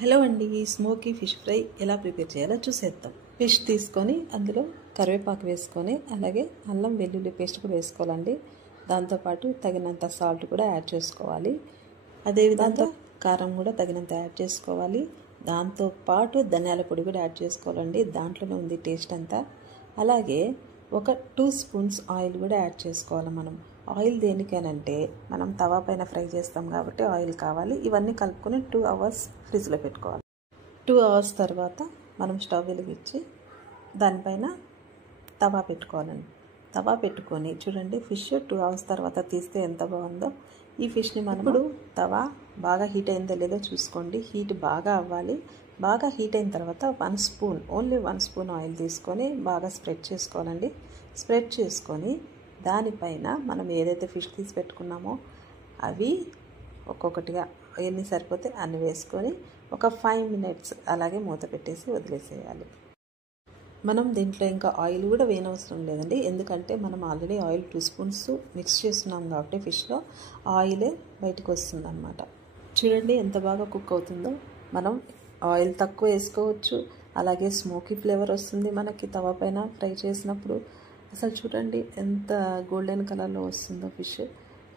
Hello అండి, smoky fish fry ఎలా prepare చేయాలో చూసేద్దాం. ఫిష్ తీసుకొని అందులో కరివేపాకు వేసుకొని అలాగే అల్లం వెల్లుల్లి పేస్ట్ కూడా వేసుకోవాలండి. దాంతోపాటు తగినంత సాల్ట్ కూడా యాడ్ చేసుకోవాలి. అదేవిధంగా కారం కూడా తగినంత యాడ్ చేసుకోవాలి. దాంతోపాటు ధనియాల పొడి కూడా యాడ్ చేసుకోవాలండి. దాంట్లోనే ఉంది టేస్ట్ అంతా. అలాగే ఒక 2 స్పూన్స్ ఆయిల్ కూడా యాడ్ చేసుకోవాలి. మనం ఆయిల్ దేనికేనంటే మనం తవా పైన ఫ్రై చేస్తాం కాబట్టి ఆయిల్ కావాలి. ఇవన్నీ కలుపుకొని 2 అవర్స్ ఫ్రిడ్జ్లో పెట్టుకోవాలి. 2 అవర్స్ తర్వాత మనం స్టవ్ వెలిగించి దానిపైన తవా పెట్టుకోవాలండి. తవా పెట్టుకొని చూడండి, ఫిష్ 2 అవర్స్ తర్వాత తీస్తే ఎంత బాగుందో. ఈ ఫిష్ని మనం ఇప్పుడు తవా బాగా హీట్ అయిందో లేదో చూసుకోండి. హీట్ బాగా అవ్వాలి. బాగా హీట్ అయిన తర్వాత 1 స్పూన్, ఓన్లీ 1 స్పూన్ ఆయిల్ తీసుకొని బాగా స్ప్రెడ్ చేసుకోవాలండి. స్ప్రెడ్ చేసుకొని దానిపైన మనం ఏదైతే ఫిష్ తీసి పెట్టుకున్నామో అవి ఒక్కొక్కటిగా ఎన్ని సరిపోతే అన్ని వేసుకొని ఒక 5 మినిట్స్ అలాగే మూత పెట్టేసి వదిలేసేయాలి. మనం దీంట్లో ఇంకా ఆయిల్ కూడా వేయనవసరం లేదండి. ఎందుకంటే మనం ఆల్రెడీ ఆయిల్ 2 స్పూన్స్ మిక్స్ చేస్తున్నాం కాబట్టి ఫిష్లో ఆయిలే బయటకు వస్తుంది అన్నమాట. చూడండి ఎంత బాగా కుక్ అవుతుందో. మనం ఆయిల్ తక్కువ వేసుకోవచ్చు. అలాగే స్మోకీ ఫ్లేవర్ వస్తుంది మనకి తవా పైన ఫ్రై చేసినప్పుడు. అసలు చూడండి ఎంత గోల్డెన్ కలర్లో వస్తుందో ఫిష్.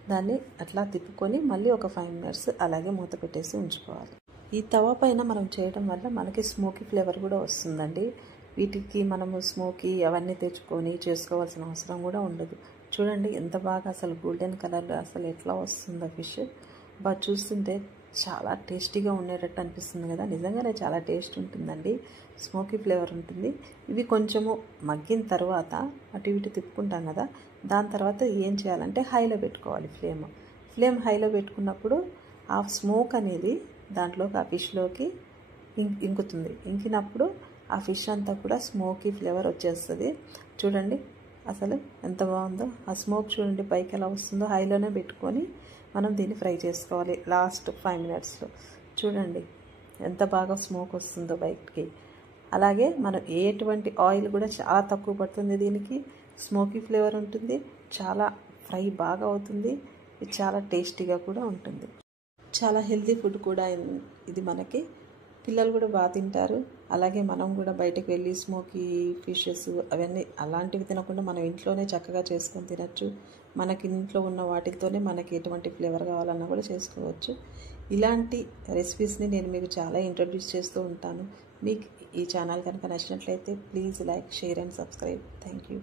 దాన్ని అట్లా తిప్పుకొని మళ్ళీ ఒక 5 మినిట్స్ అలాగే మూత పెట్టేసి ఉంచుకోవాలి. ఈ తవా పైన మనం చేయడం వల్ల మనకి స్మోకీ ఫ్లేవర్ కూడా వస్తుందండి. వీటికి మనము స్మోకీ అవన్నీ తెచ్చుకొని చేసుకోవాల్సిన అవసరం కూడా ఉండదు. చూడండి ఎంత బాగా అసలు గోల్డెన్ కలర్లో అసలు ఎట్లా వస్తుందో ఫిష్. బాగా చూస్తుంటే చాలా టేస్టీగా ఉండేటట్టు అనిపిస్తుంది కదా. నిజంగానే చాలా టేస్ట్ ఉంటుందండి. స్మోకీ ఫ్లేవర్ ఉంటుంది. ఇవి కొంచెము మగ్గిన తర్వాత అటు ఇటు తిప్పుకుంటాం కదా. దాని తర్వాత ఏం చేయాలంటే హైలో పెట్టుకోవాలి. ఫ్లేమ్ హైలో పెట్టుకున్నప్పుడు ఆ స్మోక్ అనేది దాంట్లోకి ఆ ఫిష్లోకి ఇంకుతుంది. ఇంకినప్పుడు ఆ ఫిష్ అంతా కూడా స్మోకీ ఫ్లేవర్ వచ్చేస్తుంది. చూడండి అసలు ఎంత బాగుందో. ఆ స్మోక్ చూడండి పైకి ఎలా వస్తుందో. హైలోనే పెట్టుకొని మనం దీన్ని ఫ్రై చేసుకోవాలి లాస్ట్ 5 మినిట్స్లో. చూడండి ఎంత బాగా స్మోక్ వస్తుందో బయటికి. అలాగే మనం ఎటువంటి ఆయిల్ కూడా చాలా తక్కువ పడుతుంది దీనికి. స్మోకీ ఫ్లేవర్ ఉంటుంది. చాలా ఫ్రై బాగా అవుతుంది. ఇది చాలా టేస్టీగా కూడా ఉంటుంది. చాలా హెల్తీ ఫుడ్ కూడా ఇది మనకి. పిల్లలు కూడా బాగా తింటారు. అలాగే మనం కూడా బయటకు వెళ్ళి స్మోకీ ఫిషెస్ అవన్నీ అలాంటివి తినకుండా మనం ఇంట్లోనే చక్కగా చేసుకొని తినచ్చు. మనకి ఇంట్లో ఉన్న వాటితోనే మనకి ఎటువంటి ఫ్లేవర్ కావాలన్నా కూడా చేసుకోవచ్చు. ఇలాంటి రెసిపీస్ని నేను మీకు చాలా ఇంట్రడ్యూస్ చేస్తూ ఉంటాను. మీకు ఈ ఛానల్ కనుక నచ్చినట్లయితే please like, share and subscribe. Thank you.